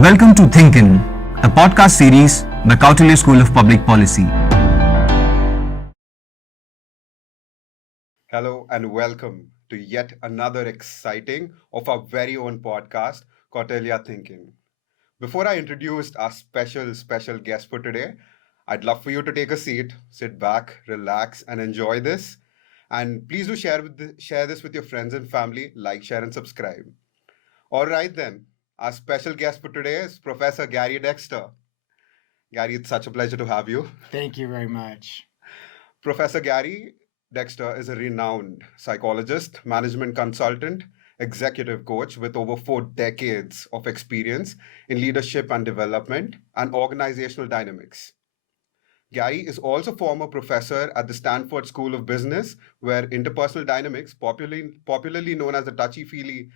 Welcome to Thinkin, a podcast series by Kautilya School of Public Policy. Hello and welcome to yet another exciting of our very own podcast, Kautilya Thinking. Before I introduce our special guest for today, I'd love for you to take a seat, sit back, relax, and enjoy this. And please do share this with your friends and family. Like, share, and subscribe. All right then, our special guest for today is Professor Gary Dexter. Gary, it's such a pleasure to have you. Thank you very much. Professor Gary Dexter is a renowned psychologist, management consultant, executive coach with over 4 decades of experience in leadership and development and organizational dynamics. Gary is also former professor at the Stanford School of Business, where interpersonal dynamics, popularly known as the Touchy Feely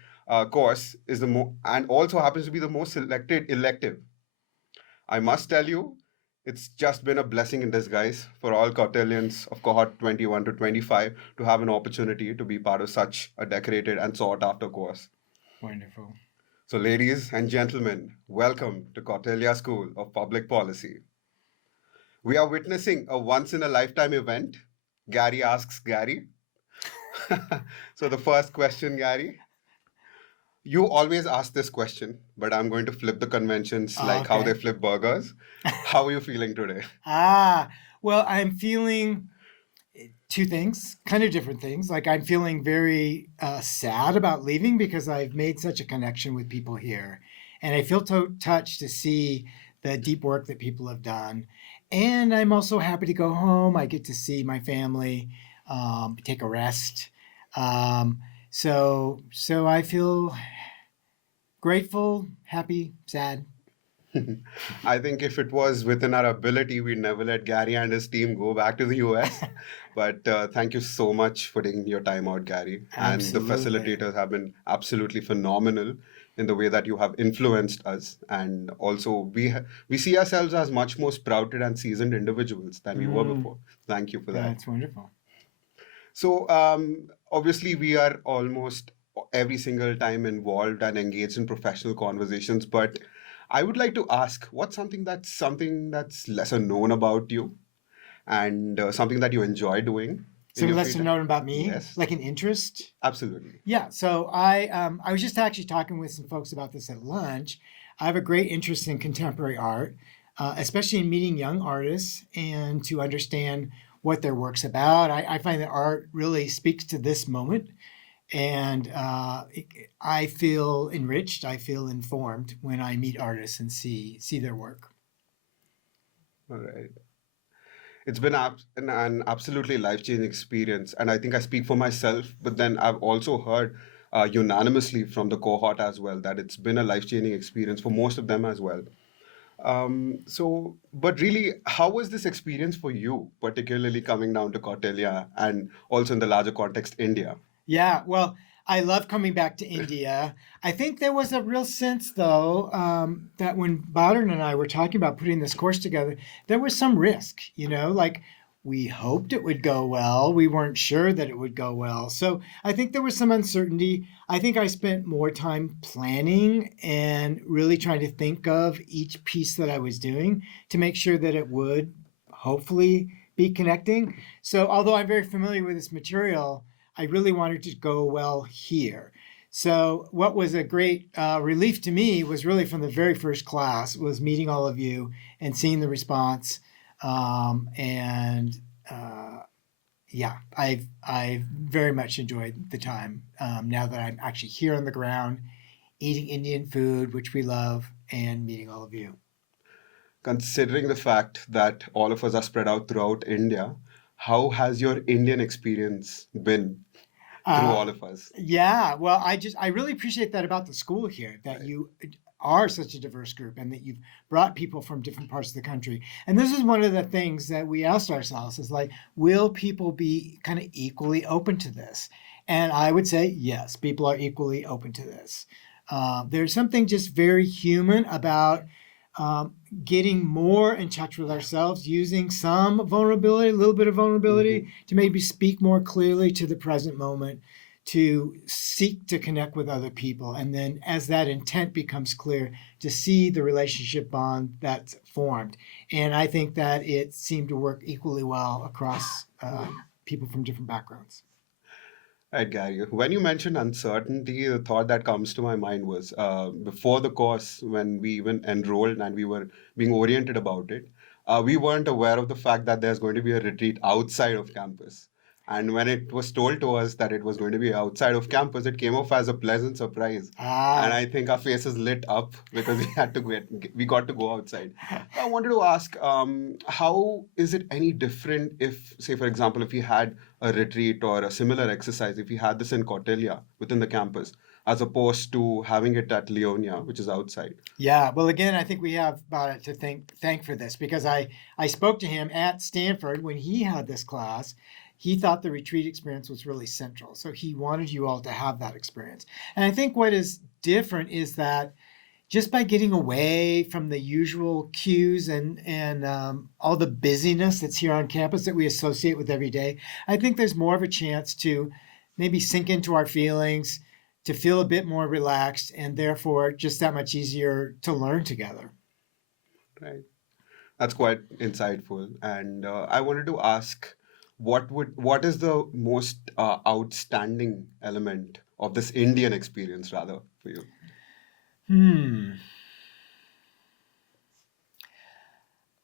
course, is and also happens to be the most selected elective. I must tell you, it's just been a blessing in disguise for all Cautilians of cohort 21 to 25 to have an opportunity to be part of such a decorated and sought after course. Wonderful. So, ladies and gentlemen, welcome to Kautilya School of Public Policy. We are witnessing a once in a lifetime event. Gary asks Gary. So, the first question, Gary. You always ask this question, but I'm going to flip the conventions like how they flip burgers. How are you feeling today? Well, I'm feeling two things, kind of different things. Like I'm feeling very sad about leaving because I've made such a connection with people here. And I feel touched to see the deep work that people have done. And I'm also happy to go home. I get to see my family, take a rest. So I feel grateful, happy, sad. I think if it was within our ability, we'd never let Gary and his team go back to the US. But thank you so much for taking your time out, Gary. Absolutely. And the facilitators have been absolutely phenomenal in the way that you have influenced us. And also, we see ourselves as much more sprouted and seasoned individuals than we were before. Thank you for that. That's wonderful. So, obviously, we are almost every single time involved and engaged in professional conversations. But I would like to ask, what's something that's lesser known about you, and something that you enjoy doing in Something your less free time? known about me, Yes. like an interest. Absolutely. Yeah, so I was just actually talking with some folks about this at lunch. I have a great interest in contemporary art, especially in meeting young artists and to understand what their work's about. I find that art really speaks to this moment, and I feel enriched. I feel informed when I meet artists and see their work. All right. It's been an absolutely life-changing experience, and I think I speak for myself, but then I've also heard unanimously from the cohort as well that it's been a life-changing experience for most of them as well. But really, how was this experience for you, particularly coming down to Kautilya and also in the larger context, India? Yeah, well, I love coming back to India. I think there was a real sense, though, that when Badran and I were talking about putting this course together, there was some risk, like we hoped it would go well. We weren't sure that it would go well. So I think there was some uncertainty. I think I spent more time planning and really trying to think of each piece that I was doing to make sure that it would hopefully be connecting. So although I'm very familiar with this material, I really wanted to go well here. So what was a great relief to me was really from the very first class was meeting all of you and seeing the response. I've very much enjoyed the time now that I'm actually here on the ground, eating Indian food, which we love, and meeting all of you. Considering the fact that all of us are spread out throughout India, how has your Indian experience been through all of us? Yeah, well, I really appreciate that about the school here, that you are such a diverse group and that you've brought people from different parts of the country. And this is one of the things that we asked ourselves is like, will people be kind of equally open to this? And I would say, yes, people are equally open to this. There's something just very human about getting more in touch with ourselves, using some vulnerability, a little bit of vulnerability to maybe speak more clearly to the present moment, to seek to connect with other people. And then as that intent becomes clear, to see the relationship bond that's formed. And I think that it seemed to work equally well across people from different backgrounds. Right, Gary. When you mentioned uncertainty, the thought that comes to my mind was before the course, when we even enrolled and we were being oriented about it, we weren't aware of the fact that there's going to be a retreat outside of campus. And when it was told to us that it was going to be outside of campus, it came off as a pleasant surprise. And Ah, I think our faces lit up because we got to go outside. I wanted to ask, how is it any different if, say, for example, if we had a retreat or a similar exercise, if we had this in Cortelia within the campus, as opposed to having it at Leonia, which is outside? yeah. Well, again, I think we have Bharat to thank for this because I spoke to him at Stanford when he had this class. He thought the retreat experience was really central, so he wanted you all to have that experience. And I think what is different is that just by getting away from the usual cues and all the busyness that's here on campus that we associate with every day, I think there's more of a chance to maybe sink into our feelings, to feel a bit more relaxed, and therefore just that much easier to learn together. Right. That's quite insightful. And I wanted to ask, what is the most outstanding element of this Indian experience, rather, for you? Hmm.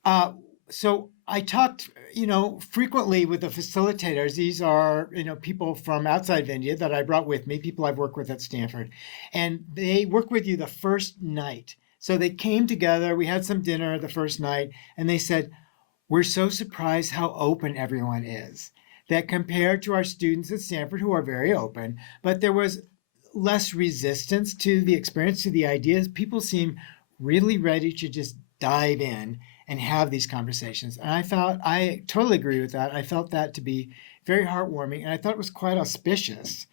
Uh, so I talked, frequently with the facilitators. These are, people from outside of India that I brought with me, people I've worked with at Stanford, and they work with you the first night. So they came together. We had some dinner the first night, and they said, "We're so surprised how open everyone is. That compared to our students at Stanford, who are very open, but there was less resistance to the experience, to the ideas. People seem really ready to just dive in and have these conversations." And I totally agree with that. I felt that to be very heartwarming. And I thought it was quite auspicious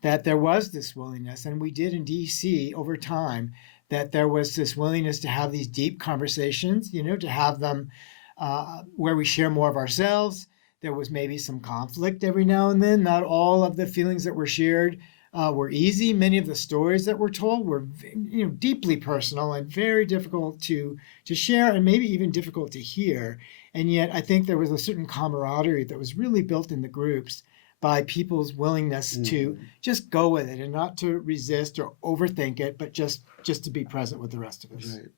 that there was this willingness. And we did indeed see over time that there was this willingness to have these deep conversations, to have them where we share more of ourselves. There was maybe some conflict every now and then. Not all of the feelings that were shared were easy. Many of the stories that were told were, deeply personal and very difficult to share, and maybe even difficult to hear. And yet, I think there was a certain camaraderie that was really built in the groups by people's willingness to just go with it and not to resist or overthink it, but just to be present with the rest of us. Right.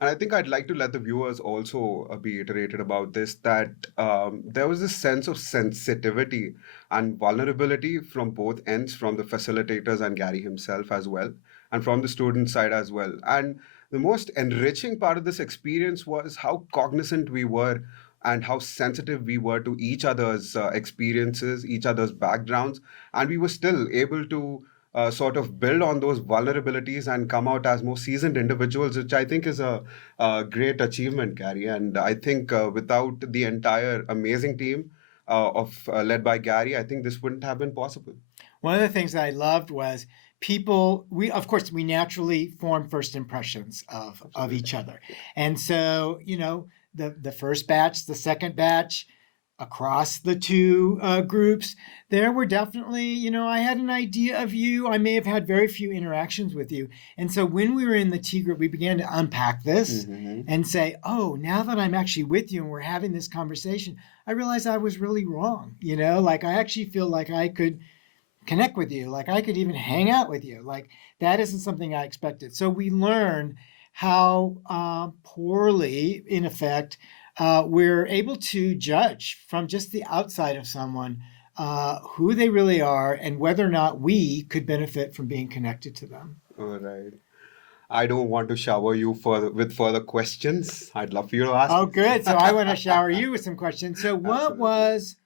And I think I'd like to let the viewers also be iterated about this, that there was this sense of sensitivity and vulnerability from both ends, from the facilitators and Gary himself as well, and from the student side as well. And the most enriching part of this experience was how cognizant we were and how sensitive we were to each other's experiences, each other's backgrounds, and we were still able to sort of build on those vulnerabilities and come out as more seasoned individuals, which I think is a great achievement, Gary. And I think without the entire amazing team of led by Gary, I think this wouldn't have been possible. One of the things that I loved was people, of course, we naturally form first impressions of each other. And so, the first batch, the second batch, across the two groups, there were definitely, I had an idea of you. I may have had very few interactions with you. And so when we were in the T group, we began to unpack this and say, oh, now that I'm actually with you and we're having this conversation, I realized I was really wrong. Like I actually feel like I could connect with you, like I could even hang out with you. Like that isn't something I expected. So we learn how poorly, in effect, we're able to judge from just the outside of someone who they really are and whether or not we could benefit from being connected to them. All right. I don't want to shower you with further questions. I'd love for you to ask Oh, me. good. So I want to shower you with some questions. So, what Absolutely. was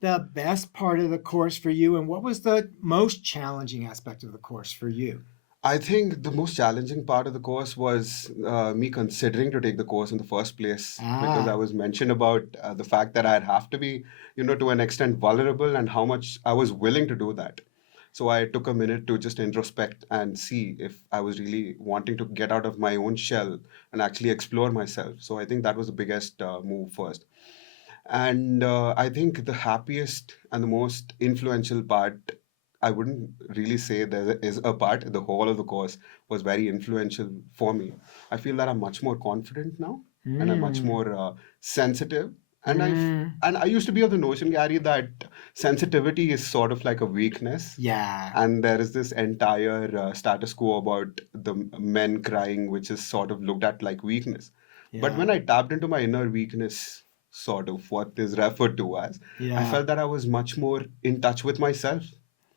the best part of the course for you, and what was the most challenging aspect of the course for you? I think the most challenging part of the course was me considering to take the course in the first place, because I Ah, was mentioned about the fact that I'd have to be, to an extent vulnerable, and how much I was willing to do that. So I took a minute to just introspect and see if I was really wanting to get out of my own shell and actually explore myself. So I think that was the biggest move first. And I think the happiest and the most influential part I wouldn't really say there is a part. The whole of the course was very influential for me. I feel that I'm much more confident now, and I'm much Mm. more sensitive. And Mm. I used to be of the notion, Gary, that sensitivity is sort of like a weakness, Yeah. and there is this entire status quo about the men crying, which is sort of looked at like weakness. But Yeah. when I tapped into my inner weakness, sort of what is referred to as, I Yeah. felt that I was much more in touch with myself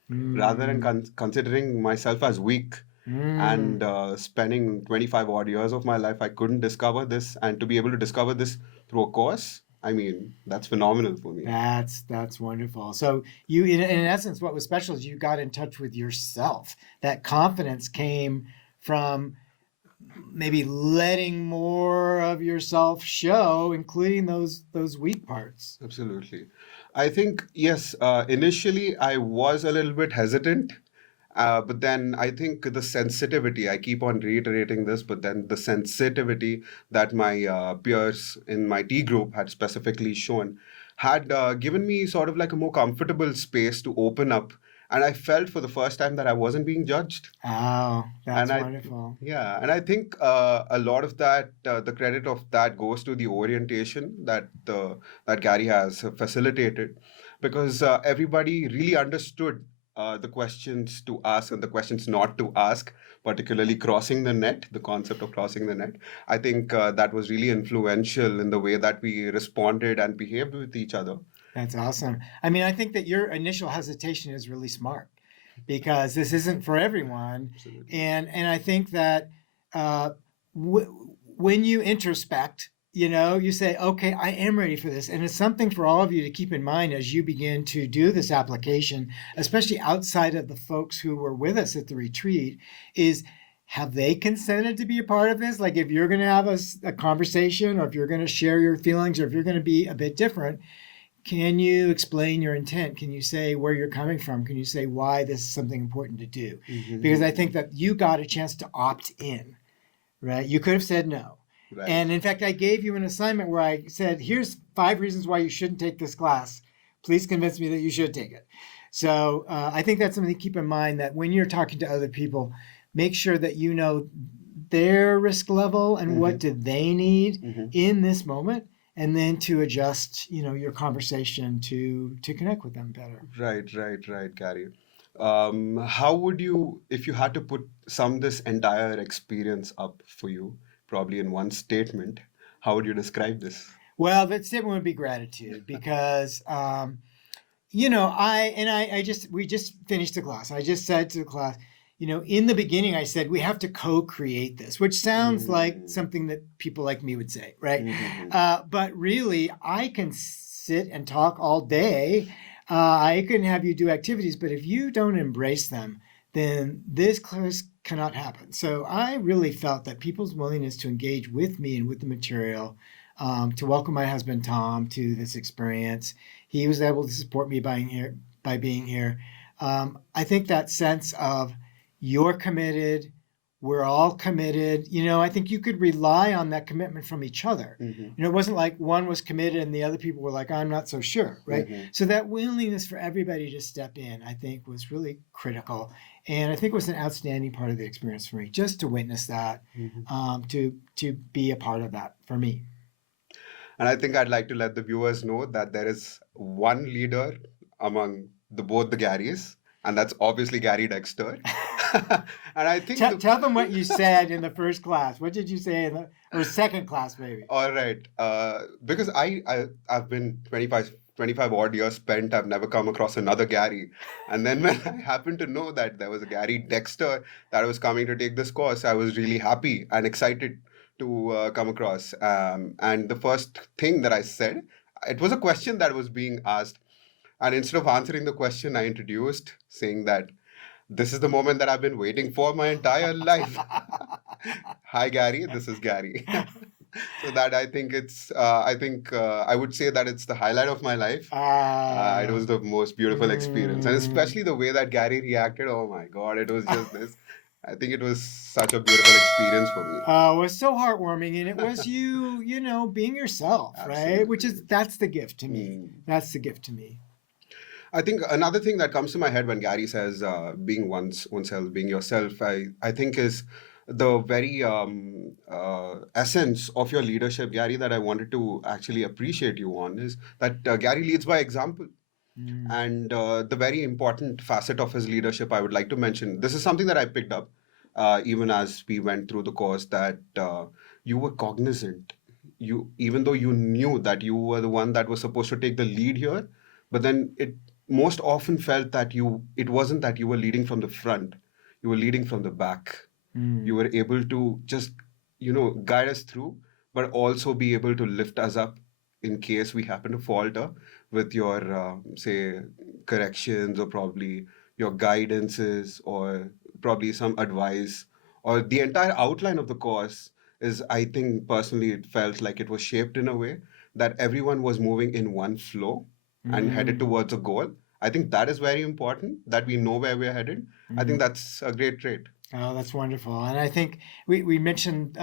rather than Mm. considering myself as weak and Mm. spending 25 odd years of my life. I couldn't discover this, and to be able to discover this through a course, I mean, that's phenomenal for me. That's wonderful. So you, in essence, what was special is you got in touch with yourself. That confidence came from maybe letting more of yourself show, including those weak parts. Absolutely. I think, yes, initially I was a little bit hesitant, but then I think the sensitivity, I keep on reiterating this, but then the sensitivity that my peers in my T group had specifically shown had given me sort of like a more comfortable space to open up. And I felt for the first time that I wasn't being judged. Oh, And that's wonderful. yeah, and I think a lot of that, the credit of that goes to the orientation that Gary has facilitated, because everybody really understood the questions to ask and the questions not to ask, particularly crossing the net, the concept of crossing the net. I think that was really influential in the way that we responded and behaved with each other. That's awesome. I mean, I think that your initial hesitation is really smart because this isn't for everyone, Absolutely. and I think that uh, when you introspect, you say, okay, I am ready for this, and it's something for all of you to keep in mind as you begin to do this application, especially outside of the folks who were with us at the retreat, is. Have they consented to be a part of this? Like, if you're going to have a conversation, or if you're going to share your feelings, or if you're going to be a bit different, can you explain your intent? Can you say where you're coming from? Can you say why this is something important to do? Because I think that you got a chance to opt in, right? You could have said no. Right. And in fact, I gave you an assignment where I said, here's 5 reasons why you shouldn't take this class. Please convince me that you should take it. So I think that's something to keep in mind, that when you're talking to other people, make sure that you know their risk level and what do they need in this moment, and then to adjust your conversation to connect with them better. Right, Gary. How would you, if you had to put sum this entire experience up for you, probably in one statement, how would you describe this? Well, that statement would be gratitude, because I just we just finished the class. I just said to the class, in the beginning, I said we have to co-create this, which sounds like something that people like me would say, right? But really, I can sit and talk all day. I can have you do activities, but if you don't embrace them, then this class cannot happen. So I really felt that people's willingness to engage with me and with the material, to welcome my husband Tom to this experience. He was able to support me by being here. I think that sense of you're committed, we're all committed. I think you could rely on that commitment from each other. It wasn't like one was committed and the other people were like, I'm not so sure, right? So that willingness for everybody to step in, I think, was really critical. And I think it was an outstanding part of the experience for me, just to witness that, to be a part of that for me. And I think I'd like to let the viewers know that there is one leader among both the Garys, and that's obviously Gary Dexter. And I think Tell them what you said in the first class. What did you say or second class, maybe? All right. Because I've been 25 odd years spent, I've never come across another Gary. And then when I happened to know that there was a Gary Dexter that was coming to take this course, I was really happy and excited to come across. And the first thing that I said, it was a question that was being asked. And instead of answering the question, I introduced saying that this is the moment that I've been waiting for my entire life. Hi, Gary. This is Gary. So that I think I would say that it's the highlight of my life. It was the most beautiful experience, and especially the way that Gary reacted. Oh my God, it was just this. I think it was such a beautiful experience for me. It was so heartwarming, and it was you being yourself, right? Which is Absolutely. that's the gift to me. That's the gift to me. I think another thing that comes to my head when Gary says being oneself, being yourself, I think is the very essence of your leadership, Gary, that I wanted to actually appreciate you on is that Gary leads by example. And the very important facet of his leadership, I would like to mention, this is something that I picked up even as we went through the course, that you were cognizant. Even though you knew that you were the one that was supposed to take the lead here, but then it most often felt that it wasn't that you were leading from the front, you were leading from the back. You were able to just, guide us through, but also be able to lift us up in case we happen to falter with your, say, corrections, or probably your guidances, or probably some advice, or the entire outline of the course is, I think personally, it felt like it was shaped in a way that everyone was moving in one flow and headed towards a goal. I think that is very important, that we know where we're headed. I think that's a great trait. Oh, that's wonderful. And I think we mentioned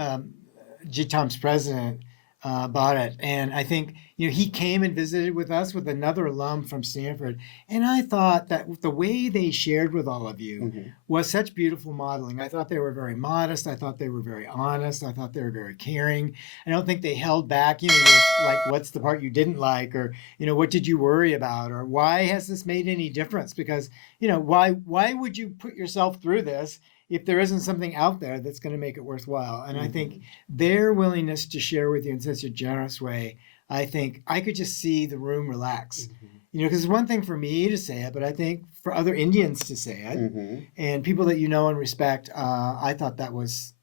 GTOM's president, Bharat, and I think he came and visited with us with another alum from Stanford, and I thought that the way they shared with all of you was such beautiful modeling. I thought they were very modest. I thought they were very honest. I thought they were very caring. I don't think they held back. Like, what's the part you didn't like, or what did you worry about, or why has this made any difference? Because why would you put yourself through this if there isn't something out there that's going to make it worthwhile? And I think their willingness to share with you in such a generous way, I think I could just see the room relax. Because it's one thing for me to say it, but I think for other Indians to say it, and people that you know and respect, I thought that was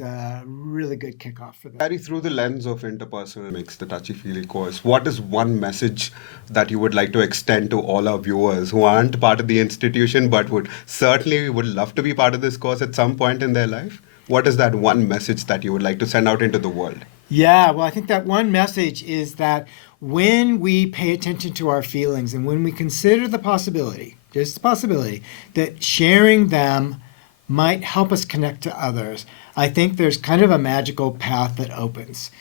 a really good kickoff for them. Gary, through the lens of interpersonal makes the Touchy Feely course, what is one message that you would like to extend to all our viewers who aren't part of the institution but would love to be part of this course at some point in their life? What is that one message that you would like to send out into the world? Yeah, well, I think that one message is that when we pay attention to our feelings and when we consider the possibility, just the possibility, that sharing them might help us connect to others, I think there's kind of a magical path that opens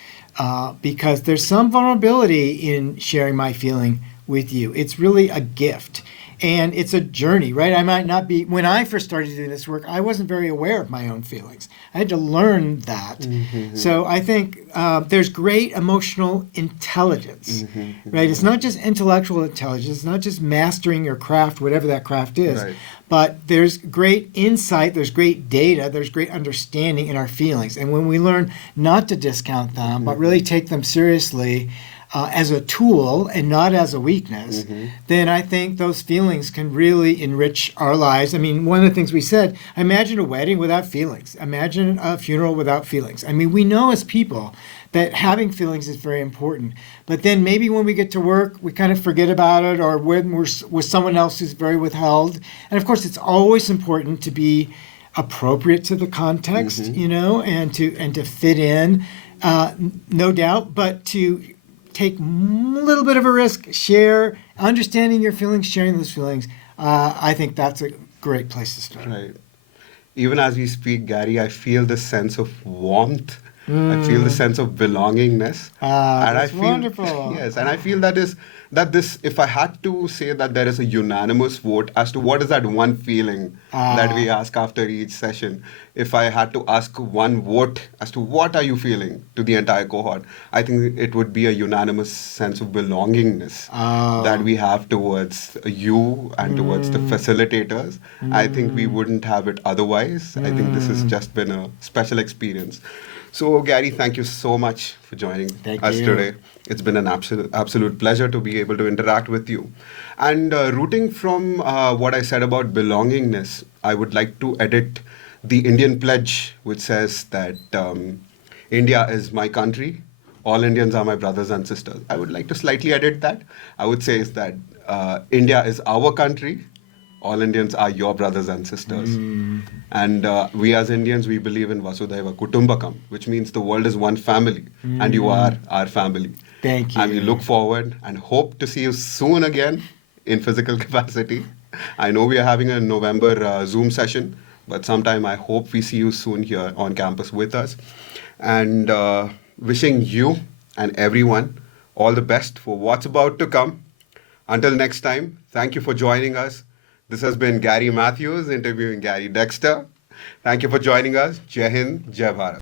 because there's some vulnerability in sharing my feeling with you. It's really a gift. And it's a journey, right? I might not be, when I first started doing this work, I wasn't very aware of my own feelings. I had to learn that. So I think there's great emotional intelligence, right? It's not just intellectual intelligence, it's not just mastering your craft, whatever that craft is, but there's great insight, there's great data, there's great understanding in our feelings. And when we learn not to discount them, but really take them seriously, as a tool and not as a weakness, then I think those feelings can really enrich our lives. I mean, one of the things we said, imagine a wedding without feelings. Imagine a funeral without feelings. I mean, we know as people that having feelings is very important. But then maybe when we get to work, we kind of forget about it, or when we're with someone else who's very withheld. And of course, it's always important to be appropriate to the context, and to fit in, no doubt, but to take a little bit of a risk, share, understanding your feelings, sharing those feelings. I think that's a great place to start. Right. Even as we speak, Gary, I feel this sense of warmth. I feel the sense of belongingness. And I feel, wonderful. Yes, and I feel that this, if I had to say that there is a unanimous vote as to what is that one feeling that we ask after each session, if I had to ask one vote as to what are you feeling to the entire cohort, I think it would be a unanimous sense of belongingness that we have towards you and towards the facilitators. I think we wouldn't have it otherwise. I think this has just been a special experience. So, Gary, thank you so much for joining us today. It's been an absolute pleasure to be able to interact with you. And rooting from what I said about belongingness, I would like to edit the Indian pledge, which says that India is my country. All Indians are my brothers and sisters. I would like to slightly edit that. I would say is that India is our country. All Indians are your brothers and sisters. And we as Indians, we believe in Vasudhaiva Kutumbakam, which means the world is one family, and you are our family. Thank you. And we look forward and hope to see you soon again in physical capacity. I know we are having a November Zoom session, but sometime I hope we see you soon here on campus with us. And wishing you and everyone all the best for what's about to come. Until next time, thank you for joining us. This has been Gary Matthews interviewing Gary Dexter. Thank you for joining us. Jai Hind, Jai Bharat.